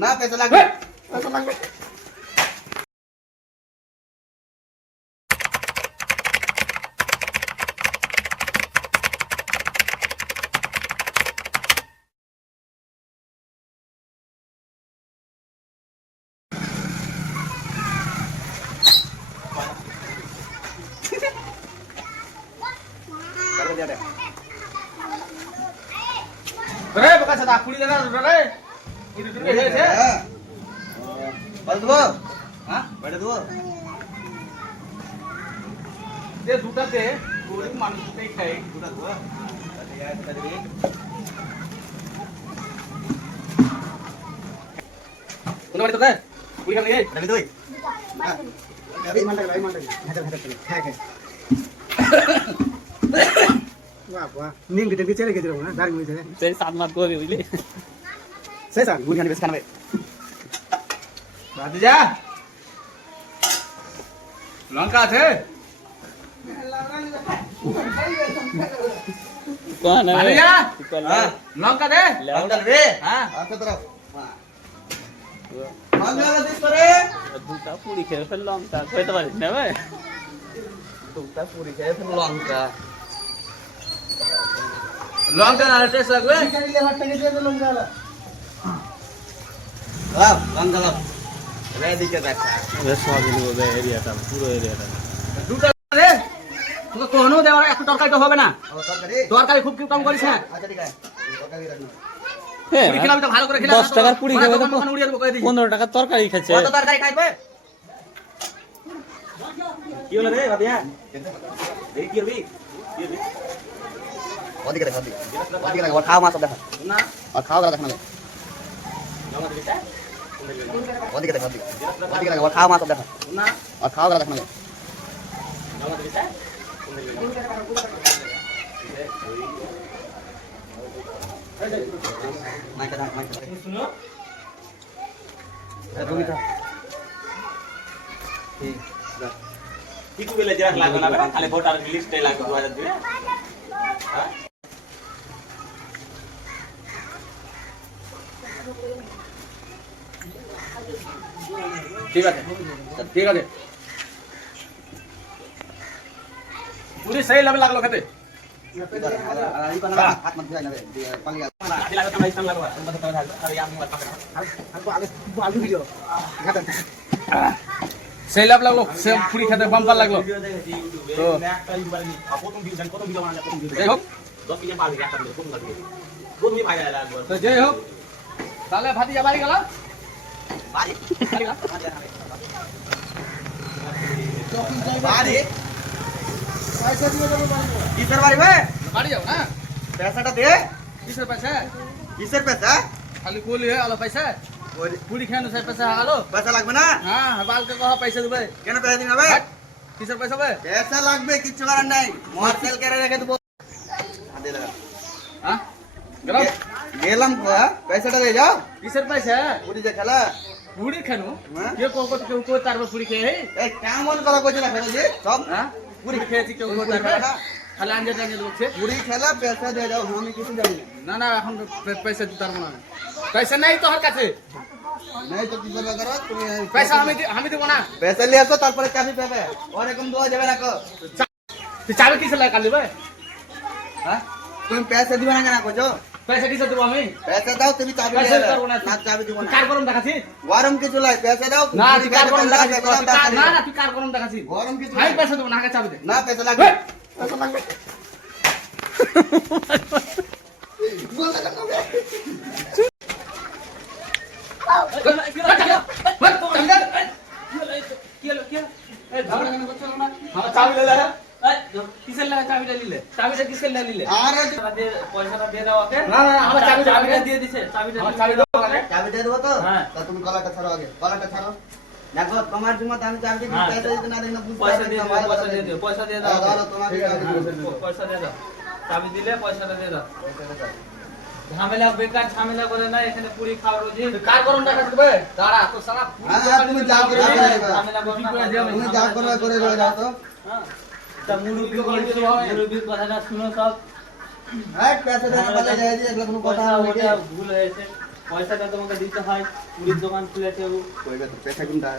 না পয়সা লাগবে রে বকা সাদা কুড়ি টাকা রে কুড়ি টাকা হয়েছে বল দেবো হ্যাঁ বেড়ে দেবো যে দুটাতে গরিব মানুষটাই খাই দুটা দেবো দুটা দিবি কোন বাড়ি তোদের কুড়ি টাকা নিয়ে যাবি তুই এই মানটা এই মানটা হাজার হাজার টাকা হ্যাঁ হ্যাঁ বাহ বাহ নিম কেটে দিয়ে চলে গেছিল না দাঁড়িয়ে হয়েছে সেই সাত মাত করে বুঝলি সেই স্যার গুড়ি খানি বেশ খানাবে রাতে যা লঙ্কা আছে কোন রাতে যা লঙ্কা দে লঙ্কা রে হ্যাঁ আচ্ছা তোরা লঙ্কা দিস করে দুটা পুরি খেয়ে ফেললাম তা খেতে পারিস না ভাই দুটা পুরি খেয়ে ফেল লঙ্কা লঙ্কা না টেস্ট লাগবে লাভ লঙ্কা লাভ রেদিকে দেখা সব এরিয়াটা পুরো এরিয়াটা দুটা দে তোকে কোনো দেওয়ার একটু তরকারি তো হবে না তরকারি তরকারি খুব কম করিস না আচ্ছা ঠিক আছে তরকারি রাখনা পুরি খেলাম তো ভালো করে খেলাম 10 টাকার পুরি খাবে তো উড়িয়ে দেবো কই দিই 15 টাকার তরকারি খাচ্ছে কত তরকারি খাইবে কি হলো রে বাবিয়া এই কি হবি ওদিকে দেখা ওদিকে দেখা খাওয়া মাছ দেখা না আর খাওয়া দেখা না লঙ্কা দিবি তা ওদিকে দেখা ওদিকে দেখা খাওয়া মাছ দেখা না আর খাওয়া দেখা না লঙ্কা দিবি তা মাইকা মাইকা শুনো তুমি খা কিছু বেলে জেরাক লাগবে না খালি ভোটার লিস্টে লাগবে 2000 দিলে হ্যাঁ ঠিক আছে ঠিক আছে পুরি সেই লেভেল লাগলো খেতে হাত মত যায় না রে পালিয়া লাগবে আমরা ইসলাম লাগবে তোমরা তো থাকবে আর আমি আর পাবে সেই লাভ লাগলো সে পুরি খেতে বাম্পার লাগলো তো যাই হোক তো যাই হোক তাহলে ভাতিজা বাড়ি গেল বাড়ি কিসের বাড়ি ভাই বাড়ি যাও না पैसाটা দে কিসের পয়সা কিসের पैसा খালি কোলি है আলো পয়সা পুরি খানো সেই পয়সা আলো पैसा লাগবে না হ্যাঁ বাল কে কহ পয়সা দেবে কেন पैसा দিন হবে কিসের পয়সা হবে पैसा লাগবে কিছু করার নাই মোটরসাইকেল করে রেখে দেব দে দাও হ্যাঁ গেলাম গেলাম কো पैसाটা দে যাও কিসের পয়সা পুরি যে খেলা পুরি খানো হ্যাঁ? কে কো কো তারপর পুরি খেয়ে এই কেমন কথা কইছ না খেলা যে সব হ্যাঁ পুরি খেয়েছি কেউ কো তারপর খালি আঞ্জা টাঞ্জা লোকছে পুরি খেলা पैसा দে যাও আমি কিছু জানি না না এখন পয়সা দিতে পারবো না পয়সা নাই তো হার কাছে নাই তো কি করবে করো তুমি পয়সা আমি দেবো না पैसा নিয়ে আসো তারপরে চাবি পাবে और এরকম দোয়া যাবে না কো তুই চাবি কিসে লাগে কালি ভাই হ্যাঁ তুমি पैसा দিবা না কেন কইছো পয়সা কিসে দেবো আমি पैसा দাও তুমি চাবি পয়সা নিয়ে দেবো না না চাবি দিব না কার গরম দেখাচ্ছি গরম কিছু লাই पैसा দাও না তুই কার গরম দেখাচ্ছি না না না তুই কার গরম দেখাচ্ছি গরম কিছু আমি পয়সা দেবো না আগে চাবি দে না पैसा লাগবে পয়সা লাগবে চাবিটা কিসের নিলে আরে পয়সাটা দিয়ে দাও ওকে না না আমার চাবিটা দিয়ে দিছে চাবিটা আমার চাবি দাও আগে চাবি দিয়ে দেবো তো হ্যাঁ। তা তুমি গলাটা ছাড়ো আগে গলাটা ছাড়ো দেখো তোমার জন্য আমি চাবি দিই হ্যাঁ। पैसा দিতে না দিই না বুঝতে পয়সা দিয়ে দাও পয়সা দিয়ে দাও পয়সা দিয়ে দাও দাও তোমাকে চাবি দিই পয়সা দিয়ে দাও চাবি দিলে পয়সাটা দিয়ে দাও ঝামেলা বেকার ঝামেলা করে না এখানে পুরি খাওয়া রোজি কার গরম দেখাচ্ছি ভাই দাঁড়া তো সারা হ্যাঁ তুমি যা করে ঝামেলা করো না তুমি যা করে যাও তো হ্যাঁ তা মুরব্বির কথাটা শুনো সব হ্যাঁ पैसा দেনা বলে যায় যে এগুলো কোনো কথা কথা হবে ওটা ভুল হয়েছে পয়সাটা তোমাকে দিতে হয় পুরীর দোকান খুলেছে ও কইবে তো পেশা কোনটা